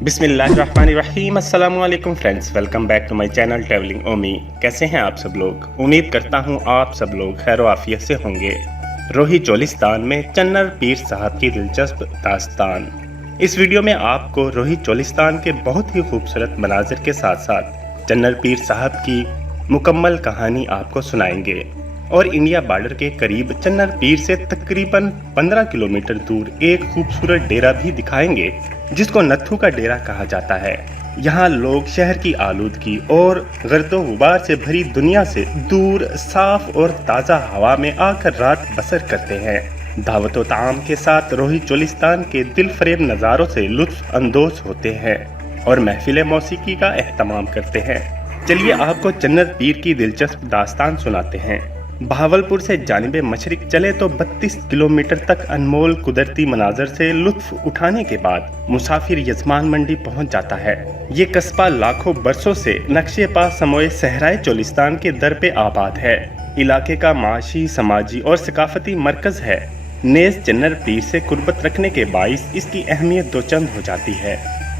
बिस्मिल्लाहिर्रहमानिर्रहीम। अस्सलाम वालेकुम friends, welcome back to my channel travelling ओमी। कैसे हैं आप सब लोग? उम्मीद करता हूं आप सब लोग खैर आफियत से होंगे। रोही चोलिस्तान में चन्नर पीर साहब की दिलचस्प दास्तान। इस वीडियो में आपको रोही चोलिस्तान के बहुत ही खूबसूरत मनाजिर के साथ साथ चन्नर पीर साहब की मुकम्मल कहानी आपको सुनाएंगे और इंडिया बॉर्डर के करीब चन्नर पीर से तकरीबन 15 किलोमीटर दूर एक खूबसूरत डेरा भी दिखाएंगे जिसको नत्थू का डेरा कहा जाता है। यहाँ लोग शहर की आलूदगी और गर्दो गुबार से भरी दुनिया से दूर साफ और ताज़ा हवा में आकर रात बसर करते हैं। दावत व ताम के साथ रोही चोलिस्तान के दिल फरेब नज़ारों से लुत्फ अंदोज होते हैं और महफिल मौसीकी का एहतमाम करते हैं। चलिए आपको चन्नर पीर की दिलचस्प दास्तान सुनाते हैं। बहावलपुर से जानिबे मशरिक चले तो 32 किलोमीटर तक अनमोल कुदरती मनाजर से लुत्फ उठाने के बाद मुसाफिर यजमान मंडी पहुंच जाता है। ये कस्बा लाखों बरसों से नक्शे पा समोए सहराए चोलिस्तान के दर पे आबाद है। इलाके का माशी, समाजी और सकाफती मरकज है। नेज़ चन्नर पीर से कुर्बत रखने के बाइस इसकी अहमियत दो चंद हो जाती है।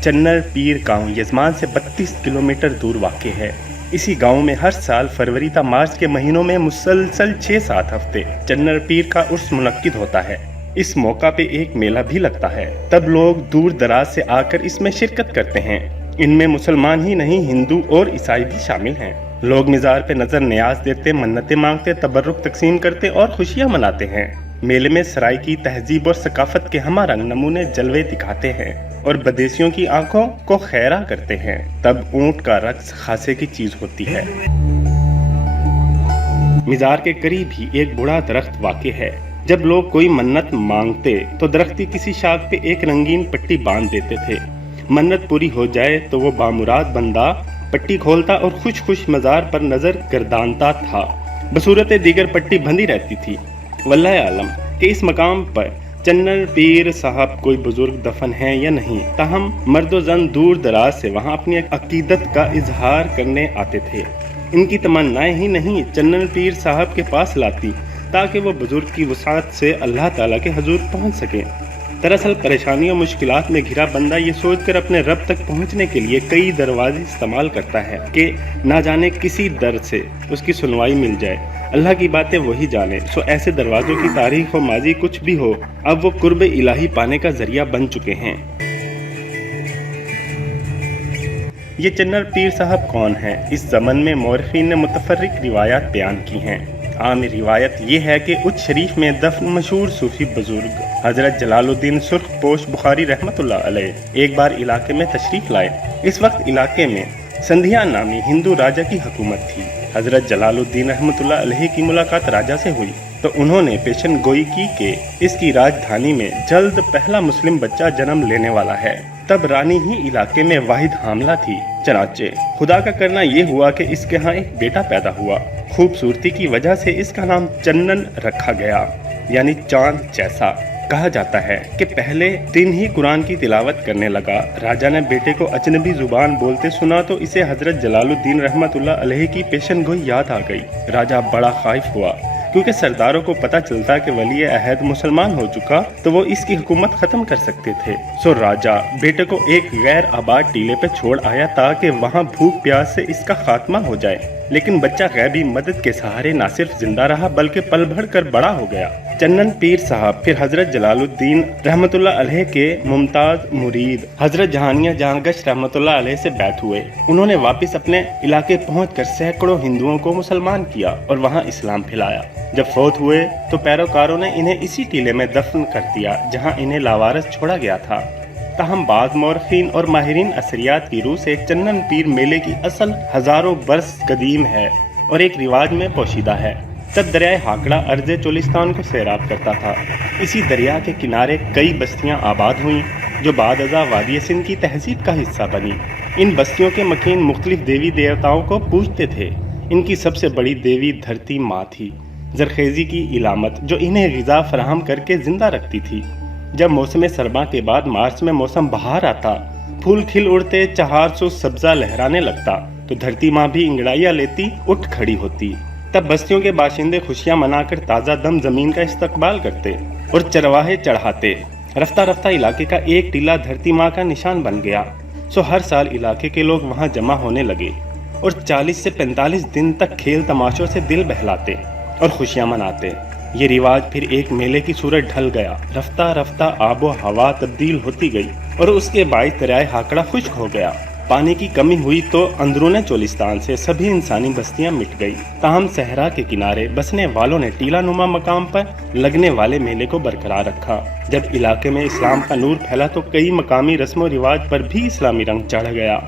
चन्नर पीर गाँव यजमान से 32 किलोमीटर दूर वाक़ है। इसी गांव में हर साल फरवरी ता मार्च के महीनों में मुसलसल 6-7 हफ्ते चन्नर पीर का उर्स मुनक्किद होता है। इस मौका पे एक मेला भी लगता है। तब लोग दूर दराज से आकर इसमें शिरकत करते हैं। इनमें मुसलमान ही नहीं, हिंदू और ईसाई भी शामिल हैं। लोग मिज़ार पे नजर न्याज देते, मन्नतें मांगते, तबर्रुक तकसीम करते और खुशियाँ मनाते हैं। मेले में सराय की तहजीब और सकाफत के हमारंग नमूने जलवे दिखाते हैं और बदेसियों की आंखों को खैरा करते हैं। तब ऊंट का रक्स खासे की चीज होती है। मिज़ार के करीब ही एक बूढ़ा दरख्त वाक़ है। जब लोग कोई मन्नत मांगते तो दरख्त की किसी शाख पे एक रंगीन पट्टी बांध देते थे। मन्नत पूरी हो जाए तो वो बामुराद बंदा पट्टी खोलता और खुश खुश मज़ार पर नजर गर्दानता था। बसूरत दीगर पट्टी बंधी रहती थी। वल्लाह आलम कि इस मकाम पर चन्नर पीर साहब कोई बुजुर्ग दफन है या नहीं, ताहम मर्द जन दूर दराज से वहाँ अपनी अकीदत का इजहार करने आते थे। इनकी तमन्नाएं ही नहीं चन्नर पीर साहब के पास लाती ताकि वो बुजुर्ग की वसात से अल्लाह ताला के हजूर पहुँच सके। दरअसल परेशानी और मुश्किलात में घिरा बंदा ये सोचकर अपने रब तक पहुँचने के लिए कई दरवाजे इस्तेमाल करता है कि ना जाने किसी दर से उसकी सुनवाई मिल जाए। अल्लाह की बातें वही जाने। सो ऐसे दरवाजों की तारीख हो, माजी कुछ भी हो, अब वो कुर्ब इलाही पाने का जरिया बन चुके हैं। ये चन्नर पीर साहब कौन हैं? इस ज़मन में मौरखीन ने मुतफर्रिक रिवायात बयान की हैं। आम रिवायत ये है कि उच शरीफ में दफन मशहूर सूफी बुजुर्ग हजरत जलालुद्दीन सुर्ख पोश बुखारी रहमतुल्लाह अलैह एक बार इलाके में तशरीफ लाए। इस वक्त इलाके में संधिया नामी हिंदू राजा की हुकूमत थी। हजरत जलालुद्दीन रहमतुल्लाह अलैह की मुलाकात राजा से हुई तो उन्होंने पेशन गोई की कि इसकी राजधानी में जल्द पहला मुस्लिम बच्चा जन्म लेने वाला है। तब रानी ही इलाके में वाहिद हामला थी। चनाचे खुदा का करना ये हुआ कि इसके यहाँ एक बेटा पैदा हुआ। खूबसूरती की वजह से इसका नाम चन्नन रखा गया, यानी चांद जैसा। कहा जाता है कि पहले दिन ही कुरान की तिलावत करने लगा। राजा ने बेटे को अजनबी जुबान बोलते सुना तो इसे हजरत जलालुद्दीन रहमतुल्लाह अलैह की पेशन गोई याद आ गई। राजा बड़ा खाइफ हुआ क्योंकि सरदारों को पता चलता कि वली अहद मुसलमान हो चुका तो वो इसकी हुकूमत खत्म कर सकते थे। सो राजा बेटे को एक गैर आबाद टीले पे छोड़ आया ताकि वहाँ भूख प्यास से इसका खात्मा हो जाए। लेकिन बच्चा गैबी मदद के सहारे न सिर्फ जिंदा रहा बल्कि पल भर कर बड़ा हो गया। चन्नन पीर साहब फिर हजरत जलालुद्दीन रहमतुल्लाह अलैह के मुमताज मुरीद हजरत जहानिया जहांगश रहमतुल्लाह अलैह से बैत हुए। उन्होंने वापस अपने इलाके पहुंचकर सैकड़ों हिंदुओं को मुसलमान किया और वहां इस्लाम फैलाया। जब फौत हुए तो पैरोकारों ने इन्हें इसी टीले में दफन कर दिया जहां इन्हें लावारस छोड़ा गया था। ताहम बाद मौरखीन और माहिरीन असरियात की रूह से चन्नन पीर मेले की असल हजारों बरस कदीम है और एक रिवाज में पोशीदा है। तब दरियाए हाकड़ा अर्ज़े चोलिस्तान को सैराब करता था। इसी दरिया के किनारे कई बस्तियां आबाद हुईं जो बाद अज़ा वादी सिंध की तहजीब का हिस्सा बनी। इन बस्तियों के मकीन मुख्तलिफ देवी देवताओं को पूजते थे। इनकी सबसे बड़ी देवी धरती माँ थी, जरखेज़ी की इलामत जो इन्हें ग़िज़ा फराहम करके जिंदा रखती थी। जब मौसम सरमा के बाद मार्च में मौसम बहार आता, फूल खिल उड़ते, चहार सो सब्जा लहराने लगता तो धरती माँ भी इंगड़ाइयाँ लेती उठ खड़ी होती। तब बस्तियों के बाशिंदे खुशियाँ मनाकर ताज़ा दम ज़मीन का इस्तकबाल करते और चरवाहे चढ़ाते। रफ्ता रफ्ता इलाके का एक टीला धरती माँ का निशान बन गया। सो हर साल इलाके के लोग वहां जमा होने लगे और 40 से 45 दिन तक खेल तमाशों से दिल बहलाते और खुशियां मनाते। ये रिवाज फिर एक मेले की सूरत ढल गया। रफ्ता रफ्ता आबो हवा तब्दील होती गई और उसके बाईस दरियाए हाकड़ा खुश्क हो गया। पानी की कमी हुई तो अंदरूने चोलिस्तान से सभी इंसानी बस्तियां मिट गई। ताहम सहरा के किनारे बसने वालों ने टीला नुमा मकाम पर लगने वाले मेले को बरकरार रखा। जब इलाके में इस्लाम का नूर फैला तो कई मकामी रस्म रिवाज पर भी इस्लामी रंग चढ़ गया।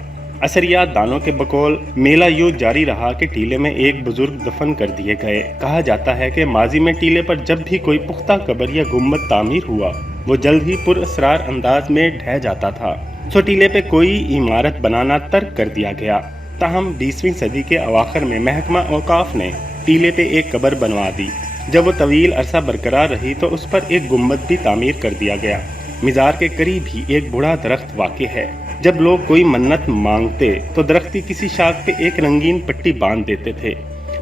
असरियात दानों के बकौल मेला यूं जारी रहा कि टीले में एक बुजुर्ग दफन कर दिए गए। कहा जाता है कि माजी में टीले पर जब भी कोई पुख्ता कब्र या गुम्बद तामीर हुआ वो जल्द ही पुरअसरार अंदाज में ढह जाता था। सो टीले पे कोई इमारत बनाना तर्क कर दिया गया। ताहम 20वीं सदी के अवाखिर में महकमा औकाफ ने टीले पे एक कब्र बनवा दी। जब वो तवील अरसा बरकरार रही तो उस पर एक गुम्बद भी तामीर कर दिया गया। मिज़ार के करीब ही एक बूढ़ा दरख्त वाक़ है। जब लोग कोई मन्नत मांगते तो दरख्त की किसी शाख पे एक रंगीन पट्टी बांध देते थे।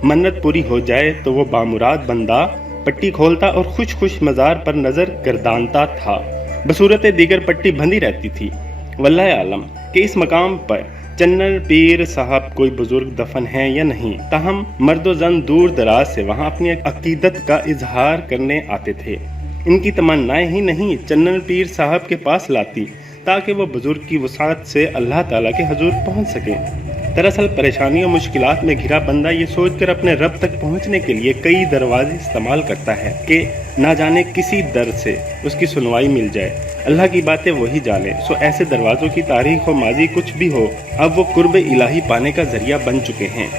मन्नत पूरी हो जाए तो वो बामुराद बंदा पट्टी खोलता और खुश खुश मज़ार पर नजर गर्दानता था। बसूरत दीगर पट्टी बंधी रहती थी। वल्लाह आलम कि इस मकाम पर चन्नर पीर साहब कोई बुजुर्ग दफन है या नहीं। ताहम मर्दो जन दूर दराज से वहाँ अपनी अकीदत का इजहार करने आते थे। इनकी तमन्नाएं ही नहीं चन्नर पीर साहब के पास लाती ताकि वो बुजुर्ग की वसात से अल्लाह ताला के हजूर पहुँच सकें। दरअसल परेशानी और मुश्किलात में घिरा बंदा ये सोचकर अपने रब तक पहुँचने के लिए कई दरवाजे इस्तेमाल करता है कि ना जाने किसी दर से उसकी सुनवाई मिल जाए। अल्लाह की बातें वही जाने। सो ऐसे दरवाज़ों की तारीख हो माजी कुछ भी हो, अब वो कुर्ब इलाही पाने का जरिया बन चुके हैं।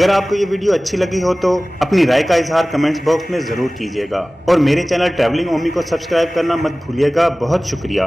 اگر آپ کو یہ ویڈیو اچھی لگی ہو تو اپنی رائے کا اظہار کمنٹس باکس میں ضرور کیجیے گا اور میرے چینل ٹریولنگ اومی کو سبسکرائب کرنا مت بھولیے گا۔ بہت شکریہ۔